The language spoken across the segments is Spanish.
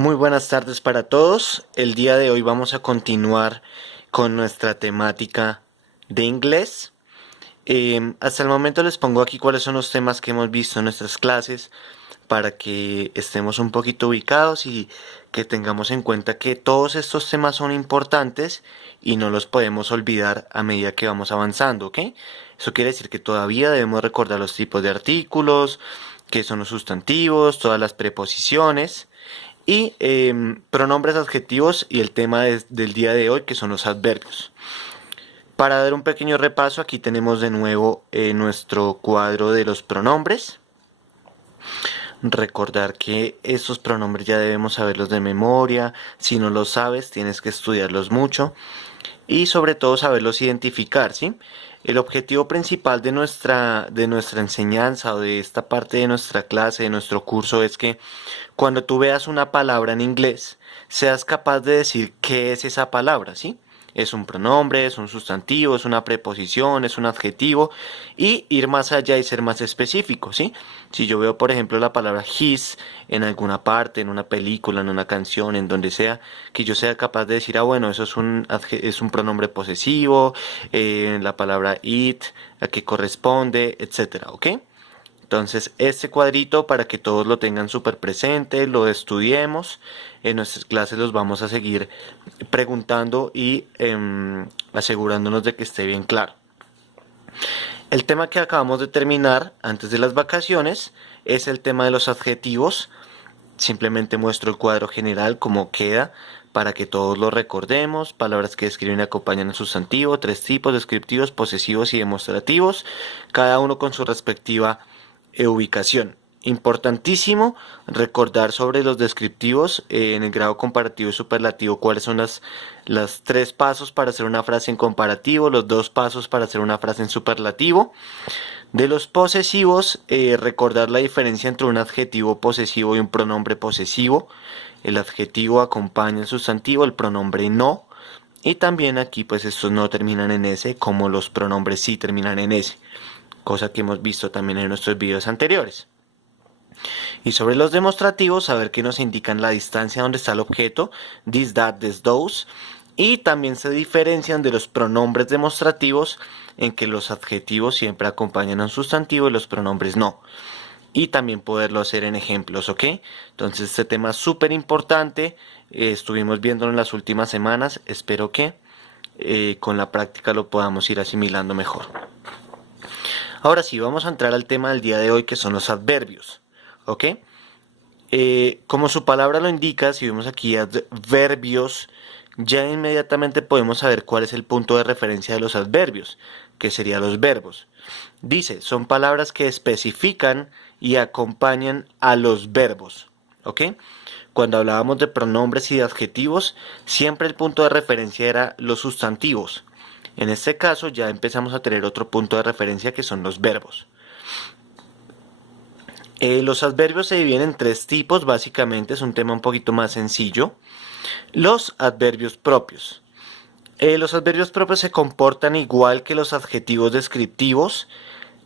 Muy buenas tardes para todos. El día de hoy vamos a continuar con nuestra temática de inglés. Hasta el momento les pongo aquí cuáles son los temas que hemos visto en nuestras clases para que estemos un poquito ubicados y que tengamos en cuenta que todos estos temas son importantes y no los podemos olvidar a medida que vamos avanzando, ¿ok? Eso quiere decir que todavía debemos recordar los tipos de artículos, qué son los sustantivos, todas las preposiciones y pronombres adjetivos y el tema del día de hoy que son los adverbios. Para dar un pequeño repaso, aquí tenemos de nuevo nuestro cuadro de los pronombres. Recordar que estos pronombres ya debemos saberlos de memoria. Si no los sabes, tienes que estudiarlos mucho. Y sobre todo saberlos identificar, ¿sí? El objetivo principal de nuestra enseñanza o de esta parte de nuestra clase, de nuestro curso, es que cuando tú veas una palabra en inglés, seas capaz de decir qué es esa palabra, ¿sí? Es un pronombre, es un sustantivo, es una preposición, es un adjetivo y ir más allá y ser más específico, ¿sí? Si yo veo, por ejemplo, la palabra his en alguna parte, en una película, en una canción, en donde sea, que yo sea capaz de decir, bueno, eso es un pronombre posesivo, la palabra it, a qué corresponde, etcétera, ¿ok? Entonces, este cuadrito para que todos lo tengan súper presente, lo estudiemos. En nuestras clases los vamos a seguir preguntando y asegurándonos de que esté bien claro. El tema que acabamos de terminar antes de las vacaciones es el tema de los adjetivos. Simplemente muestro el cuadro general como queda para que todos lo recordemos. Palabras que describen y acompañan al sustantivo, 3 tipos: descriptivos, posesivos y demostrativos, cada uno con su respectiva ubicación. Importantísimo recordar sobre los descriptivos en el grado comparativo y superlativo cuáles son las 3 pasos para hacer una frase en comparativo, los 2 pasos para hacer una frase en superlativo. De los posesivos, recordar la diferencia entre un adjetivo posesivo y un pronombre posesivo. El adjetivo acompaña el sustantivo, el pronombre no. Y también aquí pues estos no terminan en S, como los pronombres sí terminan en S, cosa que hemos visto también en nuestros videos anteriores. Y sobre los demostrativos, saber que nos indican la distancia donde está el objeto, this, that, this, those. Y también se diferencian de los pronombres demostrativos en que los adjetivos siempre acompañan a un sustantivo y los pronombres no. Y también poderlo hacer en ejemplos, ¿ok? Entonces este tema es súper importante, estuvimos viéndolo en las últimas semanas, espero que con la práctica lo podamos ir asimilando mejor. Ahora sí, vamos a entrar al tema del día de hoy que son los adverbios, ¿ok? Como su palabra lo indica, si vemos aquí adverbios, ya inmediatamente podemos saber cuál es el punto de referencia de los adverbios, que serían los verbos. Dice, son palabras que especifican y acompañan a los verbos, ¿ok? Cuando hablábamos de pronombres y de adjetivos, siempre el punto de referencia era los sustantivos. En este caso ya empezamos a tener otro punto de referencia que son los verbos. Los adverbios se dividen en 3 tipos, básicamente es un tema un poquito más sencillo. Los adverbios propios. Los adverbios propios se comportan igual que los adjetivos descriptivos,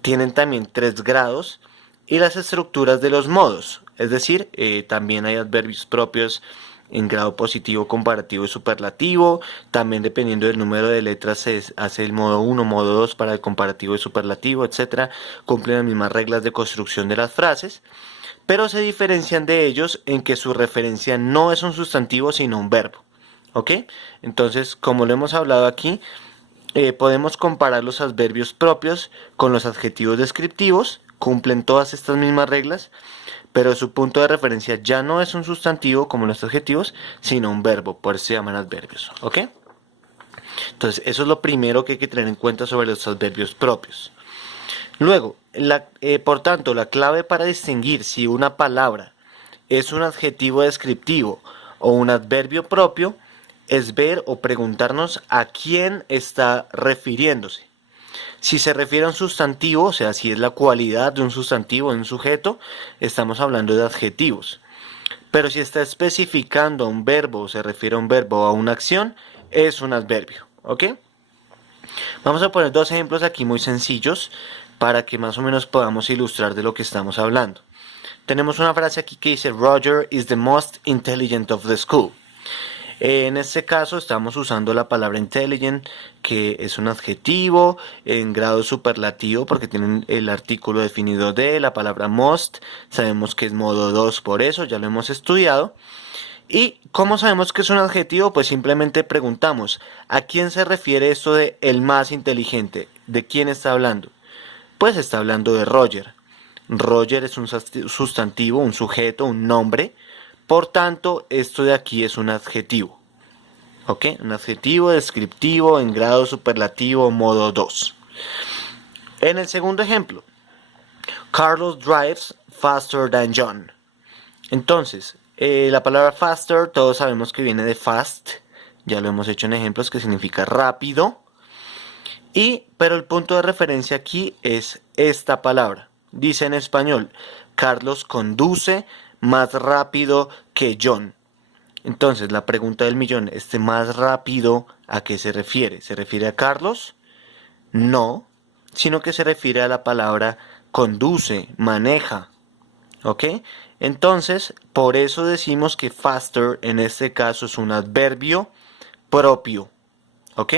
tienen también 3 grados y las estructuras de los modos, es decir, también hay adverbios propios en grado positivo, comparativo y superlativo. También dependiendo del número de letras se hace el modo 1, modo 2 para el comparativo y superlativo, etc. Cumplen las mismas reglas de construcción de las frases, pero se diferencian de ellos en que su referencia no es un sustantivo sino un verbo. ¿Ok? Entonces, como lo hemos hablado aquí, podemos comparar los adverbios propios con los adjetivos descriptivos, cumplen todas estas mismas reglas, pero su punto de referencia ya no es un sustantivo como los adjetivos, sino un verbo, por eso se llaman adverbios, ¿ok? Entonces, eso es lo primero que hay que tener en cuenta sobre los adverbios propios. Luego, por tanto, la clave para distinguir si una palabra es un adjetivo descriptivo o un adverbio propio es ver o preguntarnos a quién está refiriéndose. Si se refiere a un sustantivo, o sea, si es la cualidad de un sustantivo en un sujeto, estamos hablando de adjetivos. Pero si está especificando un verbo o se refiere a un verbo o a una acción, es un adverbio. ¿Ok? Vamos a poner 2 ejemplos aquí muy sencillos para que más o menos podamos ilustrar de lo que estamos hablando. Tenemos una frase aquí que dice Roger is the most intelligent of the school. En este caso estamos usando la palabra intelligent, que es un adjetivo en grado superlativo porque tiene el artículo definido de la palabra most. Sabemos que es modo 2 por eso, ya lo hemos estudiado. ¿Y cómo sabemos que es un adjetivo? Pues simplemente preguntamos, ¿a quién se refiere esto de el más inteligente? ¿De quién está hablando? Pues está hablando de Roger. Roger es un sustantivo, un sujeto, un nombre. Por tanto, esto de aquí es un adjetivo. ¿Ok? Un adjetivo descriptivo en grado superlativo modo 2. En el segundo ejemplo, Carlos drives faster than John. Entonces, la palabra faster todos sabemos que viene de fast. Ya lo hemos hecho en ejemplos que significa rápido. Pero el punto de referencia aquí es esta palabra. Dice en español, Carlos conduce más rápido que John. Entonces, la pregunta del millón, ¿este más rápido a qué se refiere? ¿Se refiere a Carlos? No, sino que se refiere a la palabra conduce, maneja. ¿Ok? Entonces, por eso decimos que faster en este caso es un adverbio propio. ¿Ok?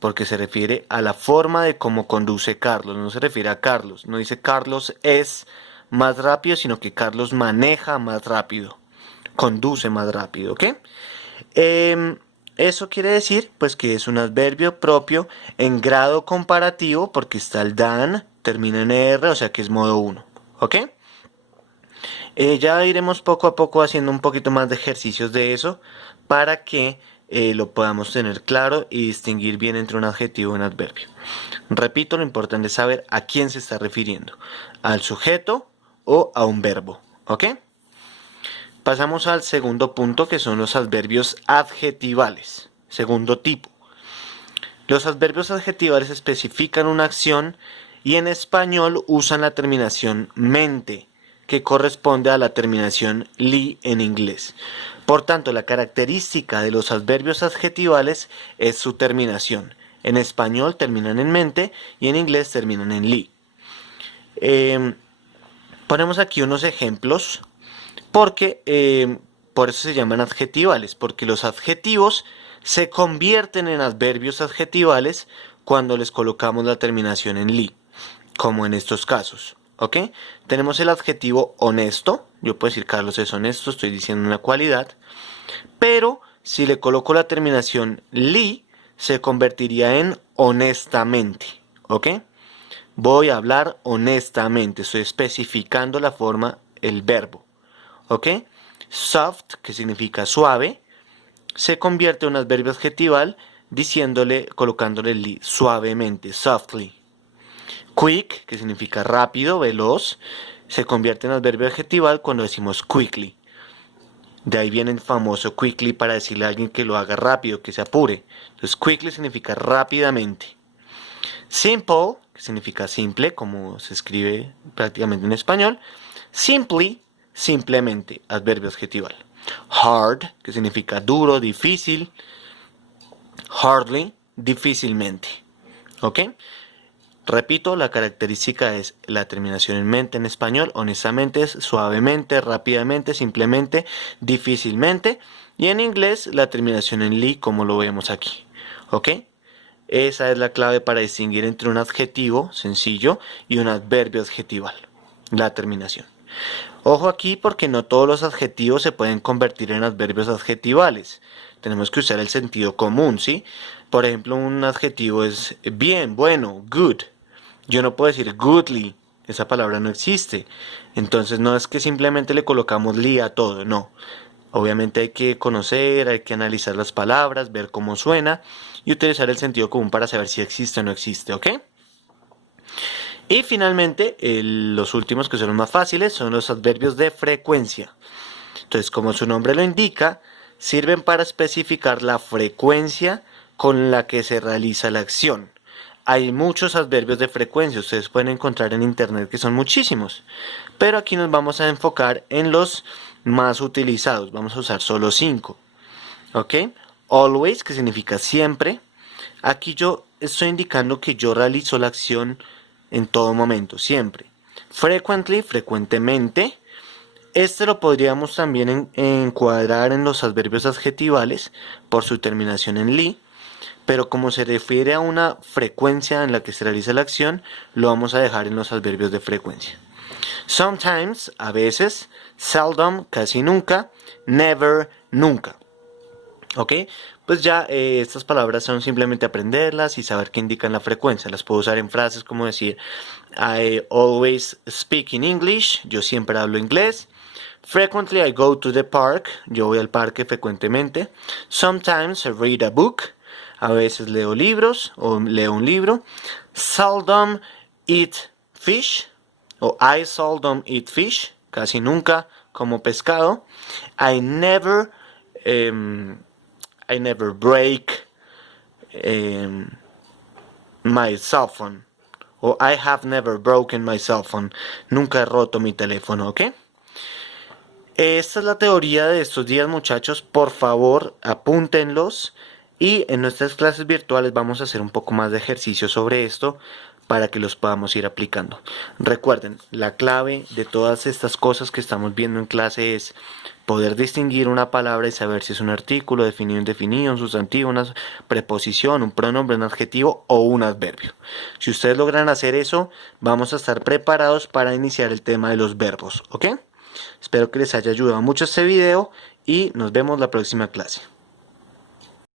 Porque se refiere a la forma de cómo conduce Carlos, no se refiere a Carlos. No dice Carlos es más rápido, sino que Carlos maneja más rápido, conduce más rápido, ¿ok? Eso quiere decir pues que es un adverbio propio en grado comparativo porque está el than, termina en R, o sea que es modo 1, ¿ok? Ya iremos poco a poco haciendo un poquito más de ejercicios de eso para que lo podamos tener claro y distinguir bien entre un adjetivo y un adverbio. Repito, lo importante es saber a quién se está refiriendo, al sujeto o a un verbo, ¿ok? Pasamos al segundo punto, que son los adverbios adjetivales. Segundo tipo. Los adverbios adjetivales especifican una acción y en español usan la terminación mente, que corresponde a la terminación li en inglés. Por tanto, la característica de los adverbios adjetivales es su terminación. En español terminan en mente y en inglés terminan en li. Ponemos aquí unos ejemplos porque por eso se llaman adjetivales, porque los adjetivos se convierten en adverbios adjetivales cuando les colocamos la terminación en li, como en estos casos. ¿Ok? Tenemos el adjetivo honesto. Yo puedo decir Carlos es honesto, estoy diciendo una cualidad. Pero si le coloco la terminación li, se convertiría en honestamente. ¿Ok? Voy a hablar honestamente. Estoy especificando la forma, el verbo. ¿Ok? Soft, que significa suave, se convierte en un adverbio adjetival colocándole li, suavemente, softly. Quick, que significa rápido, veloz, se convierte en adverbio adjetival cuando decimos quickly. De ahí viene el famoso quickly para decirle a alguien que lo haga rápido, que se apure. Entonces quickly significa rápidamente. Simple, que significa simple, como se escribe prácticamente en español. Simply, simplemente, adverbio adjetival. Hard, que significa duro, difícil. Hardly, difícilmente. ¿Ok? Repito, la característica es la terminación en mente en español. Honestamente es suavemente, rápidamente, simplemente, difícilmente. Y en inglés la terminación en li, como lo vemos aquí. ¿Ok? Esa es la clave para distinguir entre un adjetivo sencillo y un adverbio adjetival. La terminación. Ojo aquí porque no todos los adjetivos se pueden convertir en adverbios adjetivales. Tenemos que usar el sentido común, ¿sí? Por ejemplo, un adjetivo es bien, bueno, good. Yo no puedo decir goodly, esa palabra no existe. Entonces no es que simplemente le colocamos li a todo, no. Obviamente hay que conocer, hay que analizar las palabras, ver cómo suena y utilizar el sentido común para saber si existe o no existe, ¿ok? Y finalmente, los últimos que son los más fáciles son los adverbios de frecuencia. Entonces, como su nombre lo indica, sirven para especificar la frecuencia con la que se realiza la acción. Hay muchos adverbios de frecuencia, ustedes pueden encontrar en internet que son muchísimos, pero aquí nos vamos a enfocar en los más utilizados, vamos a usar solo 5. ¿Ok? Always, que significa siempre. Aquí yo estoy indicando que yo realizo la acción en todo momento, siempre. Frequently, frecuentemente. Este lo podríamos también encuadrar en los adverbios adjetivales por su terminación en li, pero como se refiere a una frecuencia en la que se realiza la acción, lo vamos a dejar en los adverbios de frecuencia. Sometimes, a veces, seldom, casi nunca, never, nunca. ¿Ok? Pues ya estas palabras son simplemente aprenderlas y saber qué indican la frecuencia. Las puedo usar en frases como decir I always speak in English, yo siempre hablo inglés. Frequently I go to the park, yo voy al parque frecuentemente. Sometimes I read a book, a veces leo libros o leo un libro. Seldom eat fish, o I seldom eat fish, casi nunca como pescado. I never break my cell phone. O I have never broken my cell phone. Nunca he roto mi teléfono, ¿ok? Esta es la teoría de estos días, muchachos. Por favor, apúntenlos. Y en nuestras clases virtuales vamos a hacer un poco más de ejercicio sobre esto para que los podamos ir aplicando. Recuerden, la clave de todas estas cosas que estamos viendo en clase es poder distinguir una palabra y saber si es un artículo, definido, indefinido, un sustantivo, una preposición, un pronombre, un adjetivo o un adverbio. Si ustedes logran hacer eso, vamos a estar preparados para iniciar el tema de los verbos, ¿ok? Espero que les haya ayudado mucho este video y nos vemos la próxima clase.